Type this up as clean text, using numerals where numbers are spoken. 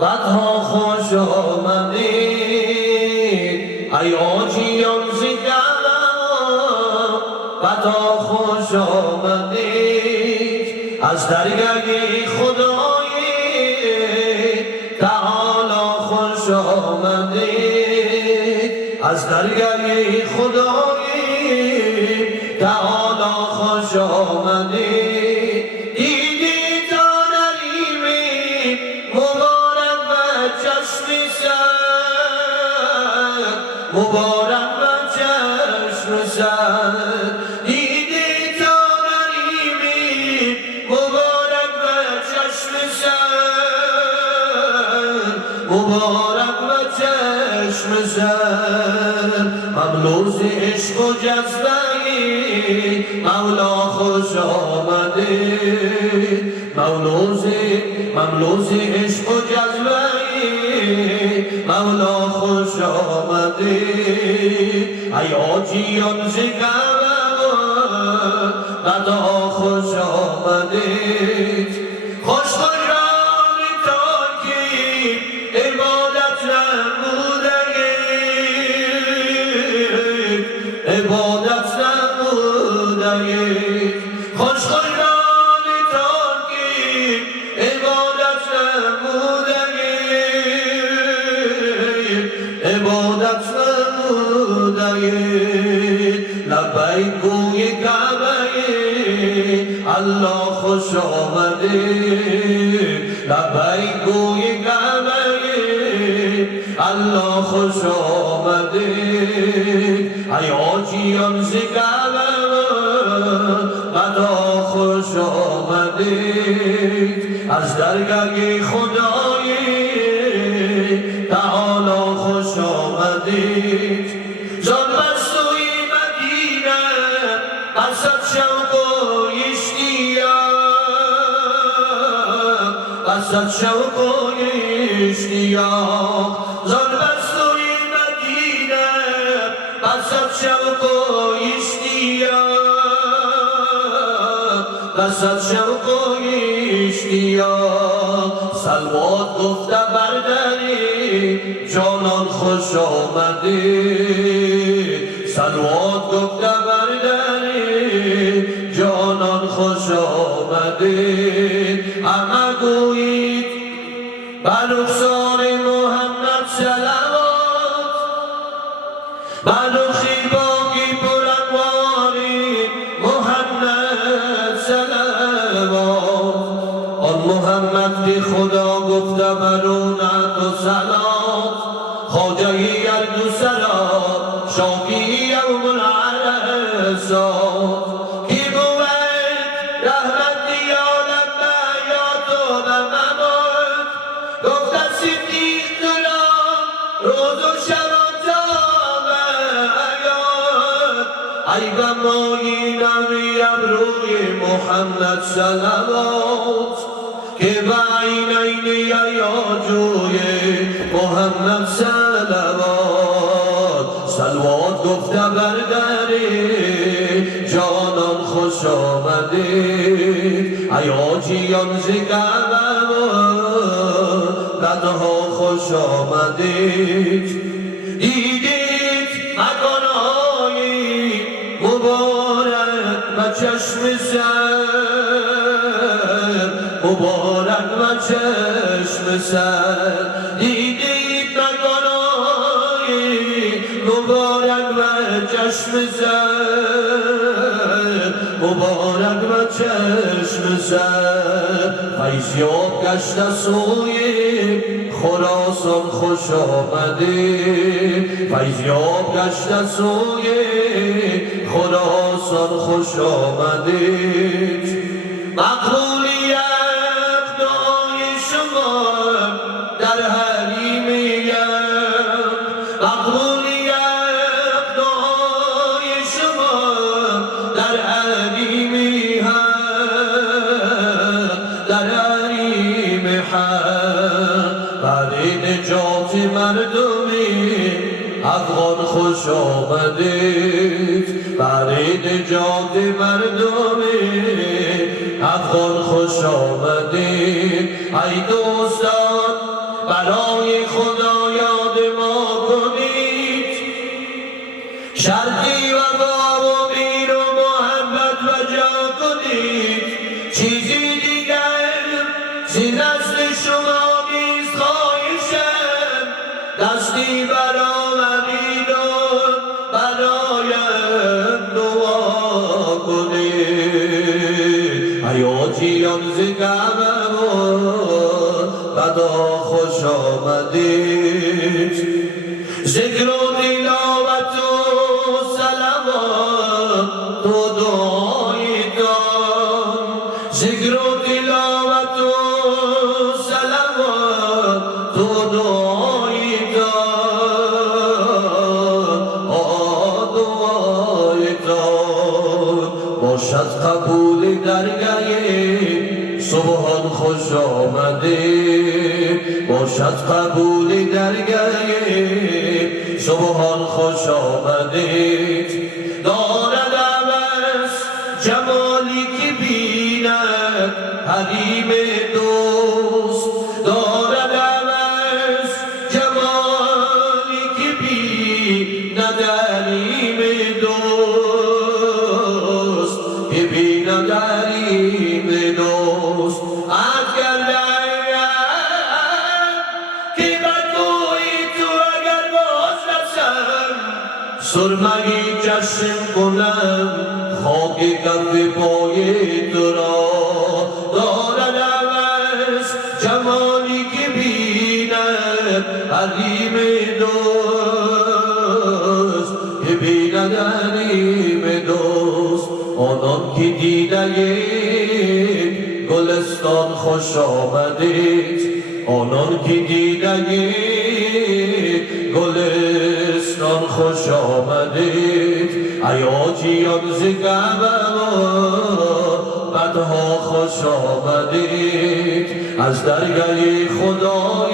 قدها خوش آمدید ای آجیان زیگرم قدها خوش آمدید از درگاه خدای تعالی خوش آمدید از درگاه خدای تعالی خوش آمدید دیدی تا نریمی مبارک و چشم سر مبارک و چشم سر دیدی تا نریمی مبارک و چشم سر مبارک و چشم سر مملوز عشق و جذبه مولا خوش آمده مملوز عشق و جذبه مولا خوش آمده ای آجیان زگرم قدا خوش آمدید خوش خورانی تا که عبادت نمودید عبادت نمودید خوش خورانی تا که عبادت نمودید عبادت نمودید لبیک گوی کعبه الله خوش آمدید لبیک گوی کعبه الله خوش آمدید ای آجیان زگرم قدا خوش آمدید از درگاه خدای تعالی خوش آمدید زان بستوی مدینه قصد شوق و اشتیاق قصد شوق و اشتیاق زان بستوی مدینه قصد شوق و اشتیاق قصد شوق و اشتیاق صلوات گفته برداری جانان خوش آمدید صلوات گفته برداری جانان خوش آمدید اما گویید بر رخسار محمد صلوات بر رخی باقی پرانواری محمد صلوات آن محمد که خدا گفته برونت و صلات خواجه اردو سرات شافی یوم العرصات کی بود رحمت دیانت به حیات و به ممات گفته صدیق غلام روز و شب تا به حیات ای غم آیینه ابروی محمد صلوات که به عینین یاجوی محمد صلوات صلوات گفته برداری جانان خوش آمدید ای آجیان زگرم قدها خوش آمدید دیدید مکانهای مبارک و چشم سر مبارک و چشم سر دیدید مکانهای مبارک و چشم سر مبارک و چشم سر فیضیاب گشته سوی خراسان خوش آمدید فیضیاب گشته سوی خراسان خوش آمدید مقبولیت دعای شما در حریمیم مقبولیت دعای شما در حریم حق در حریم حق برای نجات مردمی افغان خوش آمدید برای نجات مردمی افغان خوش آمدید ای دوستان زی نسل شما نیز خواهشم دستی برآورید و برایم دعا کنید حیاتیان ز کعبه و بدا خوش آمدید ذکر و تلاوت و صلوات و دعایتان ذکر و تلاوت و صلوات و دعایتان باشد قبول درگاه سبحان خوش آمدید باشد قبول درگاه سبحان خوش آمدید دارد عوض جمالی که بیند حریم دوست دارد عوض جمالی که بیند حریم دوست که بیند حریم دوست اگر سرمگی جشن کنم خاک کف پای تو را دارد عوض جمالی که بیند حریم دوست که بیند حریم دوست آنان که دیده گلستان خوش آمدید آنان که دیده گلستان خوش آمدید حیاتیان ز کعبه بدها خوش آمدید از درگاه خدای